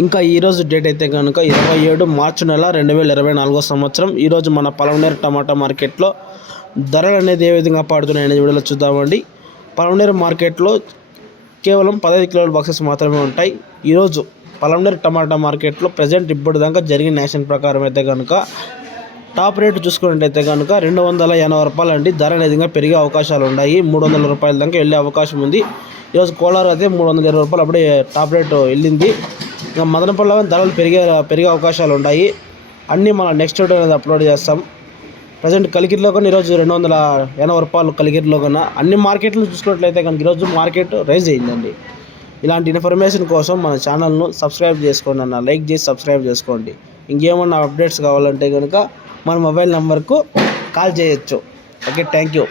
ఇంకా ఈరోజు డేట్ అయితే కనుక ఇరవై ఏడు మార్చి నెల రెండు వేల ఇరవై నాలుగో సంవత్సరం. ఈరోజు మన పలవనేరు టమాటా మార్కెట్లో ధరలు అనేది ఏ విధంగా పాడుతున్నాయి అనేది వీడియోలో చూద్దామండి. పలవనేరు మార్కెట్లో కేవలం పదహైదు కిలోల బాక్సెస్ మాత్రమే ఉంటాయి. ఈరోజు పలమనేరు టమాటా మార్కెట్లో ప్రజెంట్ ఇప్పటిదాకా జరిగిన నేషన్ ప్రకారం అయితే కనుక టాప్ రేట్ చూసుకున్నట్టయితే కనుక రెండు వందల ఎనభై రూపాయలు అండి. ధర అనేది పెరిగే అవకాశాలు ఉన్నాయి. మూడు వందల రూపాయల దాకా వెళ్ళే అవకాశం ఉంది. ఈరోజు కోలార్ అయితే మూడు వందల ఇరవై రూపాయలు అప్పుడే టాప్ రేటు వెళ్ళింది. ఇంకా మదనపల్లిలో ధరలు పెరిగే పెరిగే అవకాశాలు ఉన్నాయి అన్నీ మన నెక్స్ట్ వీడియో అనేది అప్లోడ్ చేస్తాం. ప్రజెంట్ కలికిరిలో కానీ ఈరోజు రెండు వందల ఎనభై రూపాయలు కలికిరిలో కన్నా అన్ని మార్కెట్లు చూసుకున్నట్లయితే కనుక ఈరోజు మార్కెట్ రైజ్ అయిందండి. ఇలాంటి ఇన్ఫర్మేషన్ కోసం మన ఛానల్ను సబ్స్క్రైబ్ చేసుకోండి అన్న లైక్ చేసి సబ్స్క్రైబ్ చేసుకోండి. ఇంకేమన్నా అప్డేట్స్ కావాలంటే కనుక మన మొబైల్ నెంబర్కు కాల్ చేయొచ్చు. Okay thank you